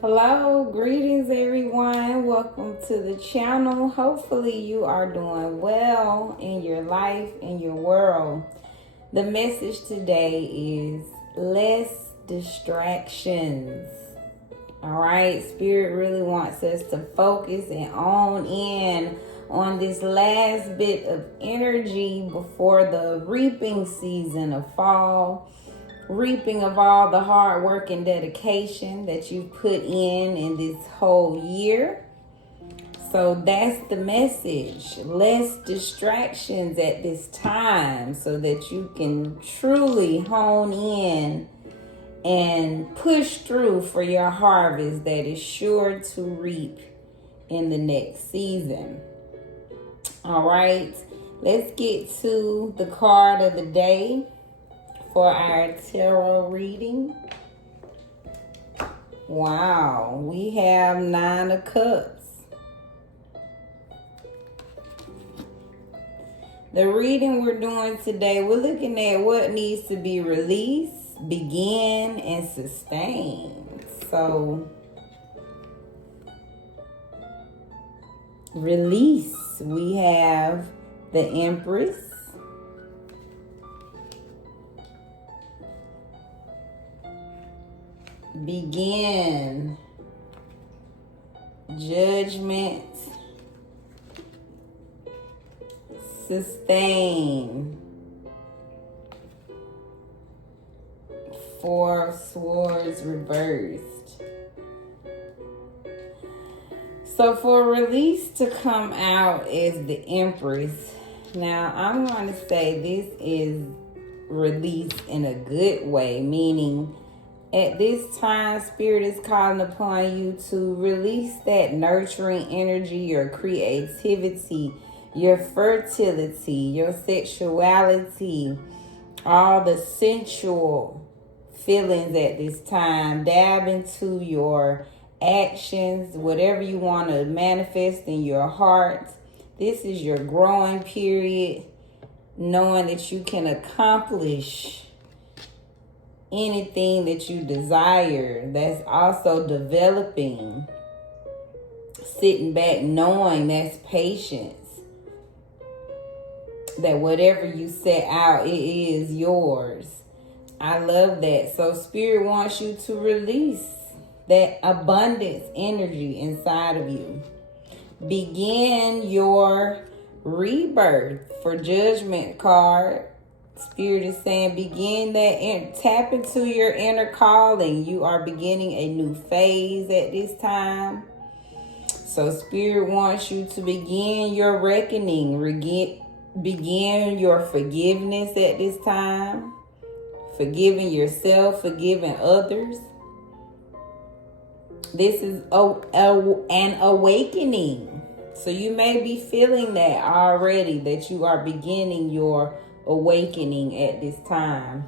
Hello, greetings everyone. Welcome to the channel. Hopefully you are doing well in your life, in your world. The message today is less distractions. All right, Spirit really wants us to focus and own in on this last bit of energy before the reaping season of fall. Reaping of all the hard work and dedication that you've put in this whole year. So that's the message. Less distractions at this time so that you can truly hone in and push through for your harvest that is sure to reap in the next season. All right, let's get to the card of the day for our tarot reading. Wow, we have 9 of Cups. The reading we're doing today, we're looking at what needs to be released, begin, and sustained. So, release, we have the Empress. Begin, Judgment, sustain, 4 of Swords reversed. So for release to come out is the Empress. Now I'm going to say this is release in a good way, meaning at this time, Spirit is calling upon you to release that nurturing energy, your creativity, your fertility, your sexuality, all the sensual feelings at this time. Dab into your actions, whatever you want to manifest in your heart. This is your growing period, knowing that you can accomplish anything that you desire. That's also developing, sitting back, knowing that's patience, that whatever you set out, it is yours. I love that. So Spirit wants you to release that abundance energy inside of you. Begin your rebirth for Judgment card. Spirit is saying begin that, tap into your inner calling. You are beginning a new phase at this time. So Spirit wants you to begin your reckoning, begin your forgiveness at this time. Forgiving yourself, forgiving others. This is an awakening. So you may be feeling that already, that you are beginning your awakening at this time.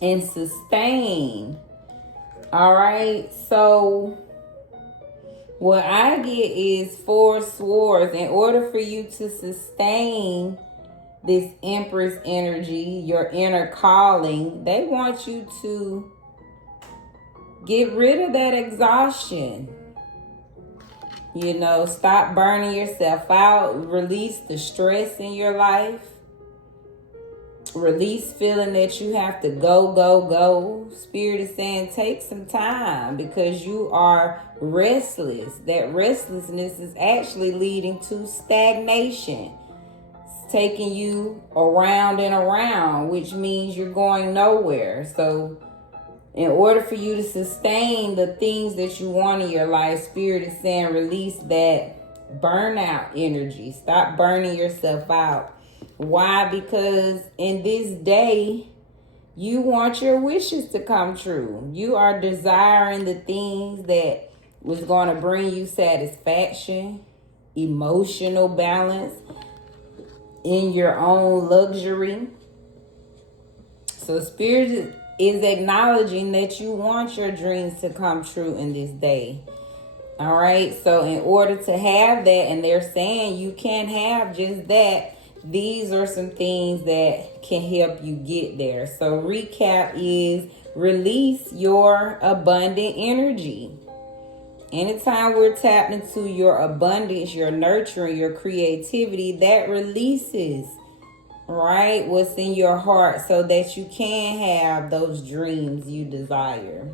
And sustain. All right, so what I get is 4 swords. In order for you to sustain this Empress energy, your inner calling, they want you to get rid of that exhaustion. You know, stop burning yourself out. Release the stress in your life. Release feeling that you have to go. Spirit is saying take some time because you are restless. That restlessness is actually leading to stagnation. It's taking you around and around, which means you're going nowhere. So in order for you to sustain the things that you want in your life, Spirit is saying release that burnout energy. Stop burning yourself out. Why? Because in this day, you want your wishes to come true. You are desiring the things that was going to bring you satisfaction, emotional balance, in your own luxury. So Spirit is acknowledging that you want your dreams to come true in this day. All right. So in order to have that, and they're saying you can't have just that, these are some things that can help you get there. So recap is release your abundant energy. Anytime we're tapped into your abundance, your nurturing, your creativity, that releases, right, what's in your heart so that you can have those dreams you desire.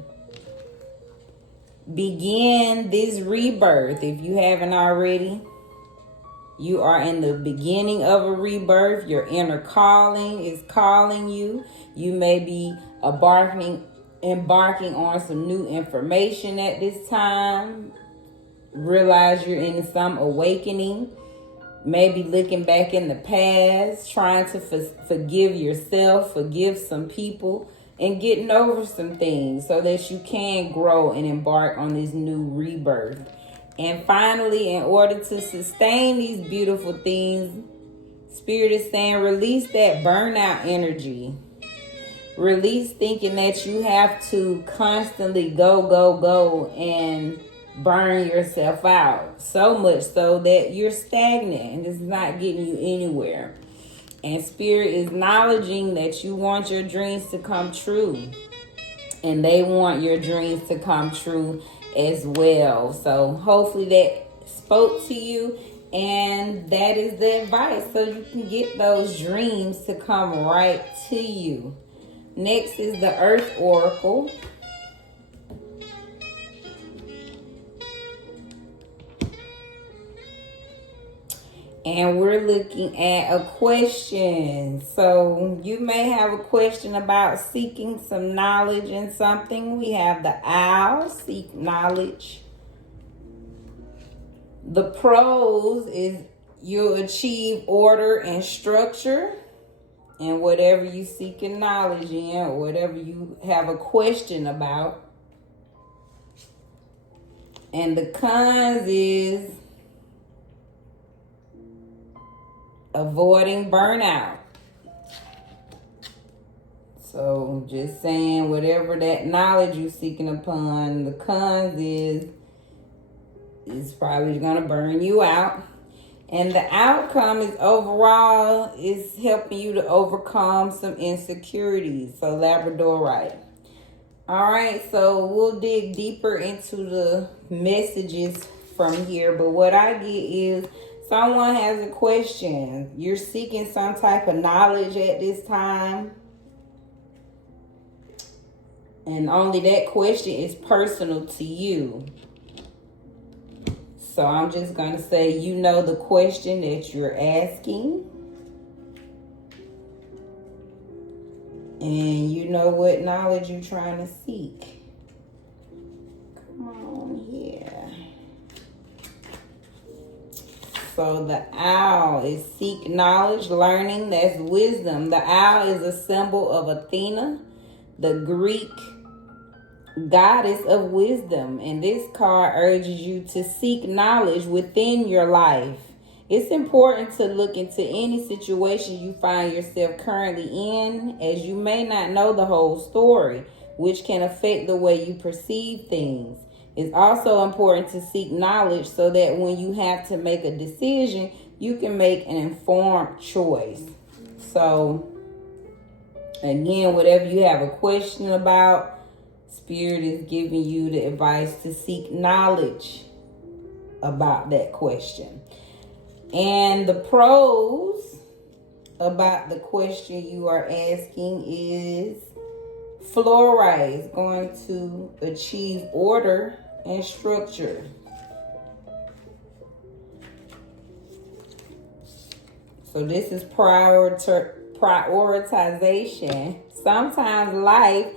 Begin this rebirth if you haven't already. You are in the beginning of a rebirth. Your inner calling is calling you. You may be embarking on some new information at this time. Realize you're in some awakening. Maybe looking back in the past, trying to forgive yourself, forgive some people, and getting over some things so that you can grow and embark on this new rebirth. And finally, in order to sustain these beautiful things, Spirit is saying release that burnout energy. Release thinking that you have to constantly go, and burn yourself out. So much so that you're stagnant and it's not getting you anywhere. And Spirit is acknowledging that you want your dreams to come true. And they want your dreams to come true as well. So hopefully that spoke to you, and that is the advice so you can get those dreams to come right to you. Next is the Earth Oracle. And we're looking at a question. So you may have a question about seeking some knowledge in something. We have the Owl, seek knowledge. The pros is you'll achieve order and structure in whatever you seeking knowledge in, or whatever you have a question about. And the cons is avoiding burnout. So just saying, whatever that knowledge you're seeking upon, the cons is it's probably going to burn you out. And the outcome is overall is helping you to overcome some insecurities. So Labradorite. All right, so we'll dig deeper into the messages from here. But what I get is someone has a question. You're seeking some type of knowledge at this time. And only that question is personal to you. So I'm just going to say, you know the question that you're asking. And you know what knowledge you're trying to seek. Come on here. So the owl is seek knowledge, learning. That's wisdom. The owl is a symbol of Athena, the Greek goddess of wisdom. And this card urges you to seek knowledge within your life. It's important to look into any situation you find yourself currently in, as you may not know the whole story, which can affect the way you perceive things. It's also important to seek knowledge so that when you have to make a decision, you can make an informed choice. So, again, whatever you have a question about, Spirit is giving you the advice to seek knowledge about that question. And the pros about the question you are asking is fluorite is going to achieve order and structure. So this is prioritization. Sometimes life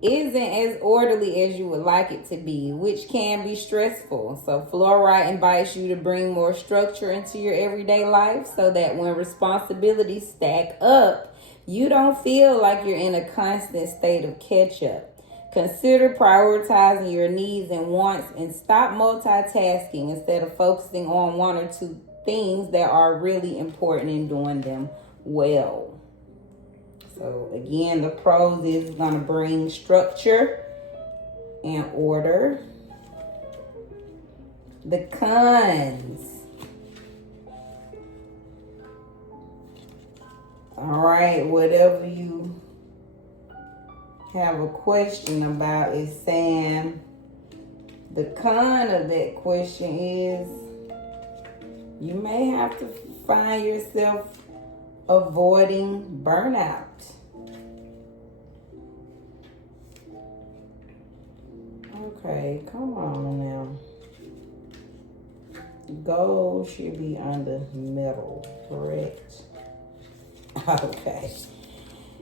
isn't as orderly as you would like it to be, which can be stressful. So fluorite invites you to bring more structure into your everyday life so that when responsibilities stack up, you don't feel like you're in a constant state of catch-up. Consider prioritizing your needs and wants and stop multitasking instead of focusing on one or two things that are really important and doing them well. So again, the pros is going to bring structure and order. The cons. All right, whatever you have a question about is saying The con of that question is you may have to find yourself avoiding burnout. Okay, come on now. Gold should be under middle, correct? Okay.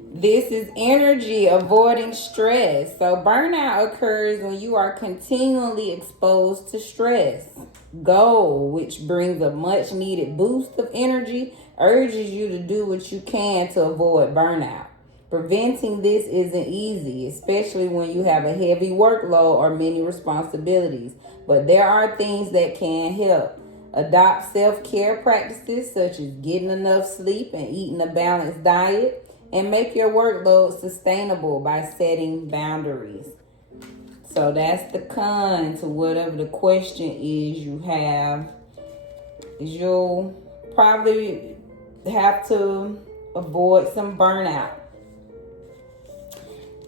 This is energy, avoiding stress. So burnout occurs when you are continually exposed to stress. Gold, which brings a much needed boost of energy, urges you to do what you can to avoid burnout. Preventing this isn't easy, especially when you have a heavy workload or many responsibilities. But there are things that can help. Adopt self-care practices such as getting enough sleep and eating a balanced diet. And make your workload sustainable by setting boundaries. So that's the con to whatever the question is you have. Is you'll probably have to avoid some burnout.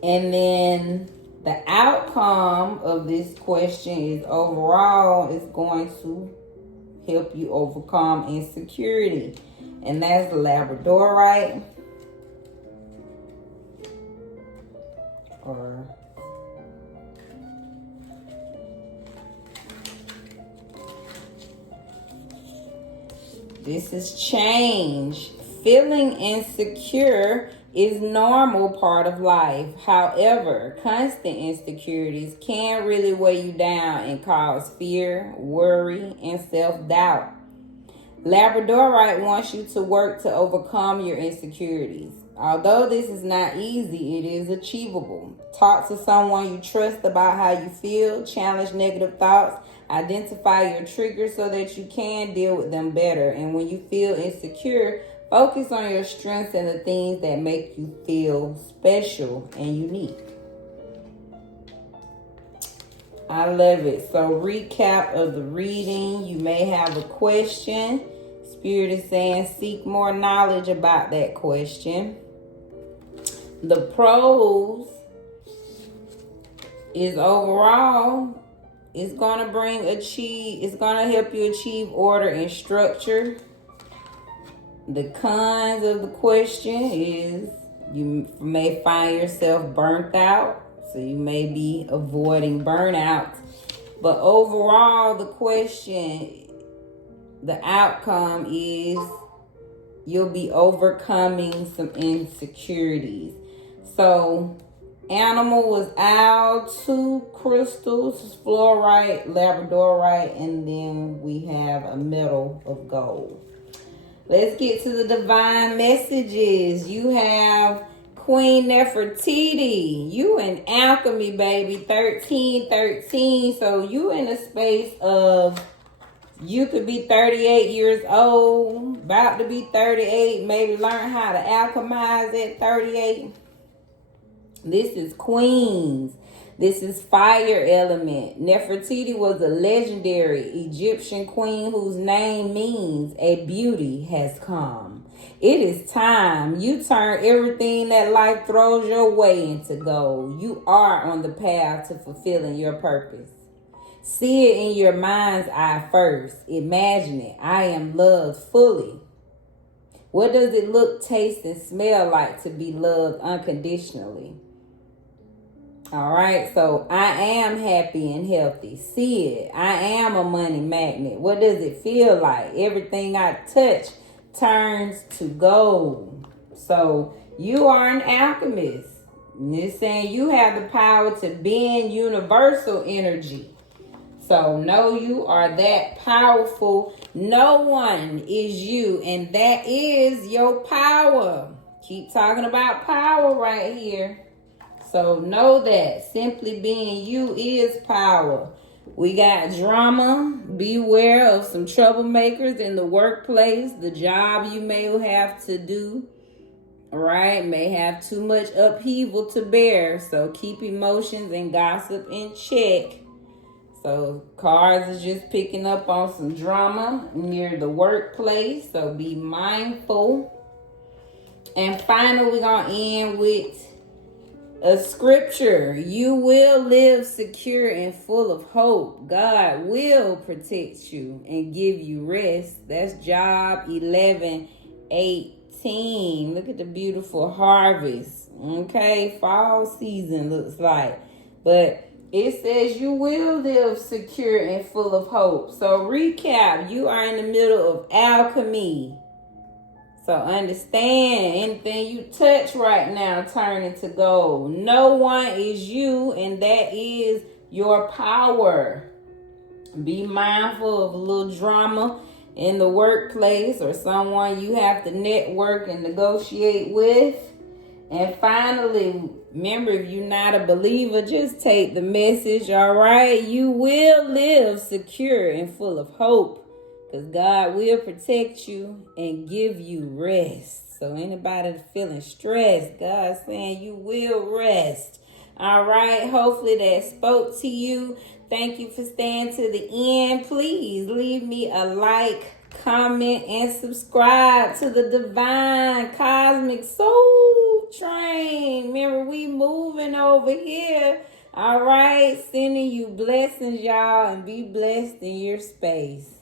And then the outcome of this question is overall is going to help you overcome insecurity. And that's the Labradorite. Or this is change. Feeling insecure is normal part of life. However, constant insecurities can really weigh you down and cause fear, worry, and self-doubt. Labradorite wants you to work to overcome your insecurities. Although this is not easy, it is achievable. Talk to someone you trust about how you feel, challenge negative thoughts, identify your triggers so that you can deal with them better. And when you feel insecure, focus on your strengths and the things that make you feel special and unique. I love it. So recap of the reading. You may have a question. Spirit is saying seek more knowledge about that question. The pros is overall it's going to help you achieve order and structure. The cons of the question is you may find yourself burnt out, so you may be avoiding burnout. But overall, the question, the outcome is you'll be overcoming some insecurities. So, animal was owl, 2 crystals, fluorite, labradorite, and then we have a medal of gold. Let's get to the divine messages. You have Queen Nefertiti. You in alchemy, baby. 1313. So you in a space of you could be 38 years old, about to be 38, maybe learn how to alchemize at 38. This is Queens. This is fire element. Nefertiti was a legendary Egyptian queen whose name means a beauty has come. It is time you turn everything that life throws your way into gold. You are on the path to fulfilling your purpose. See it in your mind's eye first. Imagine it. I am loved fully. What does it look, taste, and smell like to be loved unconditionally? All right, so I am happy and healthy. See it. I am a money magnet. What does it feel like? Everything I touch turns to gold. So you are an alchemist. And it's saying you have the power to bend universal energy. So know you are that powerful. No one is you, and that is your power. Keep talking about power right here. So know that simply being you is power. We got drama. Beware of some troublemakers in the workplace. The job you may have to do, all right, may have too much upheaval to bear. So keep emotions and gossip in check. So cards is just picking up on some drama near the workplace. So be mindful. And finally, we're going to end with A scripture, you will live secure and full of hope. God will protect you and give you rest. That's Job 11:18. Look at the beautiful harvest. Okay, fall season looks like. But it says you will live secure and full of hope. So recap, you are in the middle of alchemy. So understand, anything you touch right now turn into gold. No one is you, and that is your power. Be mindful of a little drama in the workplace or someone you have to network and negotiate with. And finally, remember, if you're not a believer, just take the message, all right? You will live secure and full of hope. Because God will protect you and give you rest. So anybody feeling stressed, God's saying you will rest. All right. Hopefully that spoke to you. Thank you for staying to the end. Please leave me a like, comment, and subscribe to the Divine Cosmic Soul Train. Remember, we moving over here. All right. Sending you blessings, y'all, and be blessed in your space.